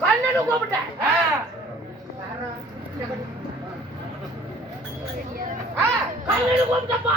கண்ணனு கூப்பிட்ட கண்ணனு கூப்பிட்டப்பா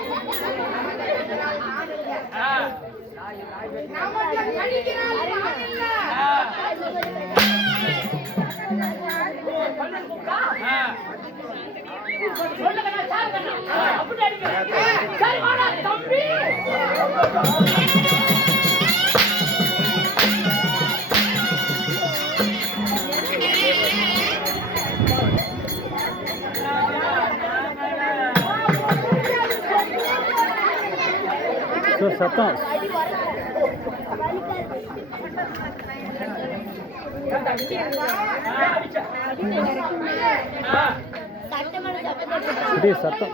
சொல்லுங்கண்ணா, சாருங்கண்ணா. அப்படி ஸோ சத்தம்?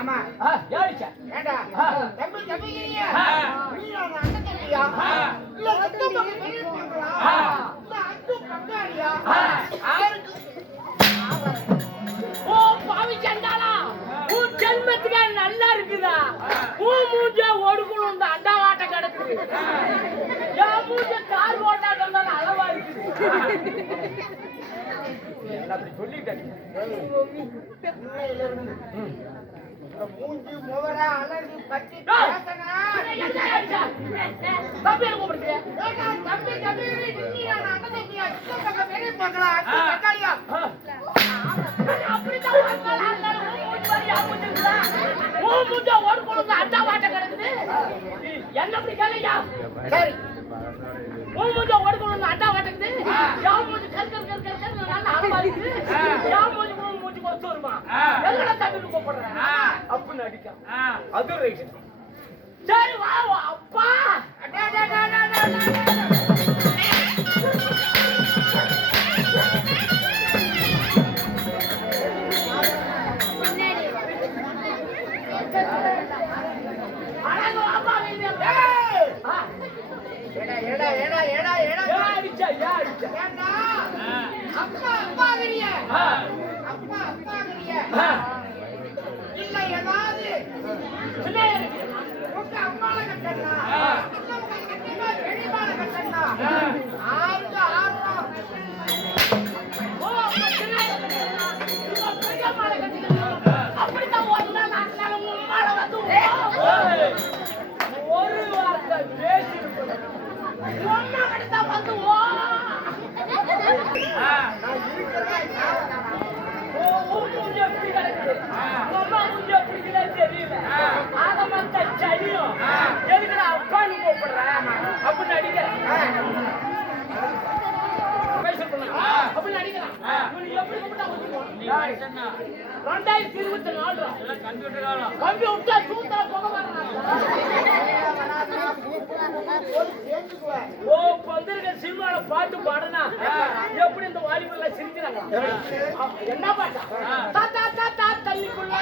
ஆமா? ஏண்டா. தம்பி நல்லா இருக்குதா? உன் மூஞ்ச ஒடுக்கணும் இந்த அண்டாவாட்ட கிடக்குது என் மூஞ்ச கார் ஓட்டாட்டம் இருந்தாலும் அளவா இருக்குது சொல்லிட்டேன் மூஞ்சி முகர அழகு பத்தி தம்பி என்ன தம்பி தம்பி நீங்க அவங்க அண்ணன் தம்பியா சுத்தம் கிடக்குது. என்ன அப்படி கேளையா சரி. உன் மூஞ்ச ஒடுக்கணும் அண்டா வாட்டக்குது யார் மூஞ்சி கர் நல்லா அளவா இருக்குது யார் மூஞ்சி உன் மூஞ்சி கொத்து வருமா? எங்கடா தம்பி கூப்பிடுறேன் அப்படின்னு அடிக்கும் அது ரைட் சரி வா வா, அப்பா. அடா அடா அடா அடா. அப்பா அப்பாங்கிறிய ஏதாவது ரெண்டாயிரத்தி இருபத்தி நாலு. கம்பி விட்டா சூத்தா ஓ பந்திருக்க சினிமால பாட்டு பாடுனா எப்படி இந்த வாலிபர்ல சிரிக்கிறாங்க? என்ன பாட்டா? தாத்தா தாத்தா தண்ணிக்குள்ள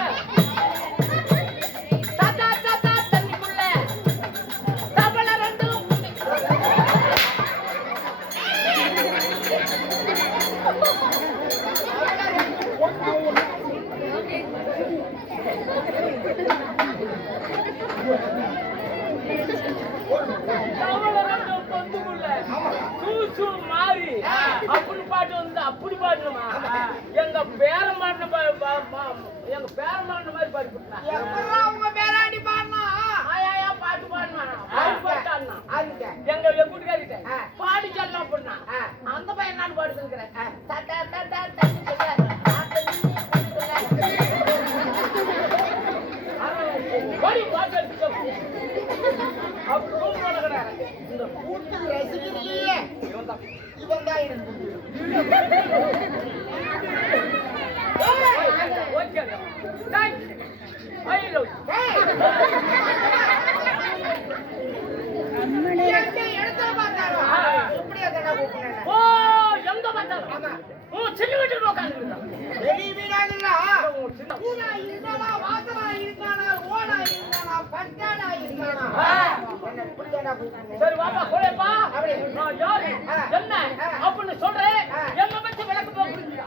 எங்க பேரம் பாடின பா- பா- பா- எங்க பேரம் பாடின மாதிரி பாடி போட்டா எப்படா உங்க பேராண்டி பாடனா? ஆயா பாட்டு பாடினா. பாட்டு பாட்டான்னா. அதுக்கு. எங்க எங்குட்டுக்காரிட்ட ஆ. பாடி சொல்லலாம் ஆ. அந்த பையன் நான் தட்டா தட்டா பாடி அப்படி ரூம் போட இந்த கூட்டு ரசிகர்களே இவன் தான். இவன் தான் சரி வாப்பா கோழைப்பா நான் யாரு. என்ன? அப்படின்னு சொல்றேன். என்ன பத்தி விளக்கு போக்குறீங்க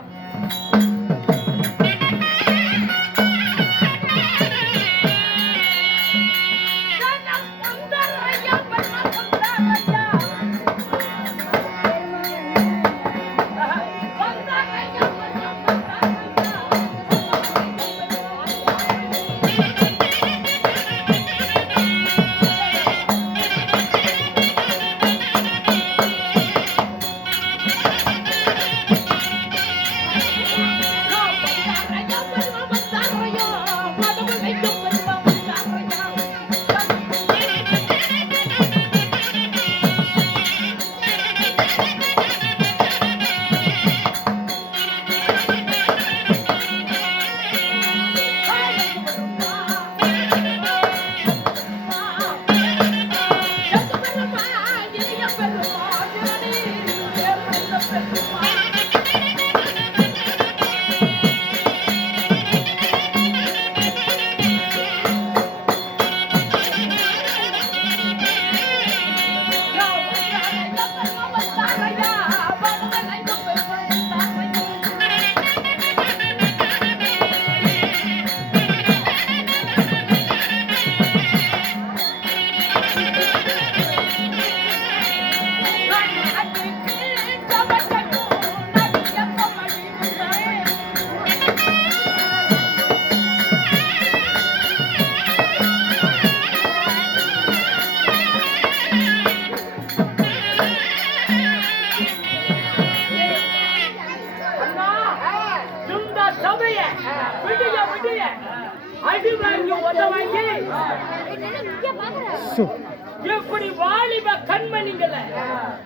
இப்படி வாலிப கண்மணிங்களை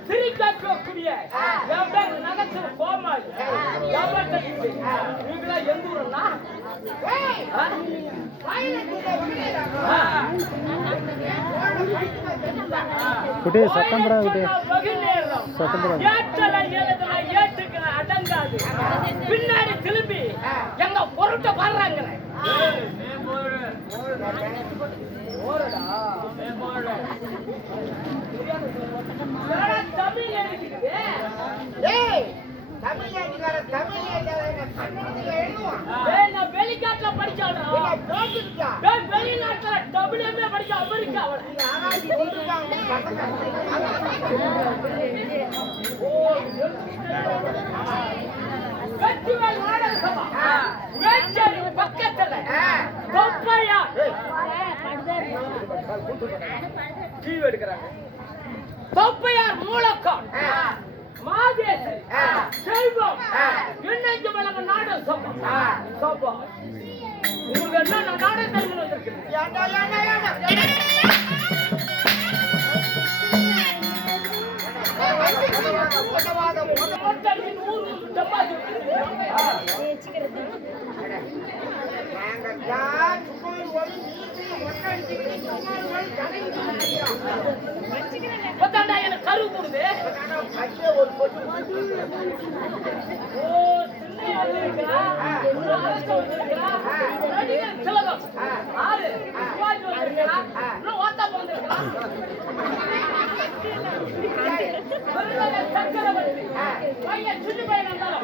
சிரிக்கக்கூடிய நகத்துல கோமாளி நீங்களா எந்த. குட்டி குட்டி. ஏற்றல ஏற்றுக்கிற அடங்காது. பின்னாடி திரும்பி பொருட்ட பாடுறாங்களே. தமிழ் எழுதிக்குது ஏய், தமிழ் டிவி எடுக்கிறாங்க தொப்பையார் மூலக்கம் ஆ. செல்வம் ஆ. இன்னைக்கு வழங்க நாடக சபா ஆ. சபா உங்களுக்கு என்ன நான் நாடக தெரிஞ்சு வந்திருக்கேன் நூறு பத்தாண்டா எனக்கு கரு கொடுது ஆனா பச்சை ஒரு பொட்டு ஓ சின்ன வந்திருக்கிறா ஒரு அரசு வந்திருக்கிறா நடிகர் திலகம். ஆறு. சிவாஜி வந்திருக்கிறா இன்னும் ஓத்தா வந்திருக்கிறா மருமக சக்கரவர்த்தி. பையன் சின்ன பையன் இருந்தாலும்.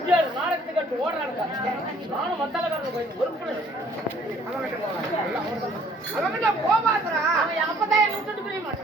இங்க நாடகத்துக்கு கட்டு ஓடுறானுங்க. நானும் மத்தளக்காரனுக்கு போய் இருக்கேன். அவங்கிட்ட போவாதரா அவன் அப்பதான் என்னை விட்டுட்டு பிரிய மாட்டான்.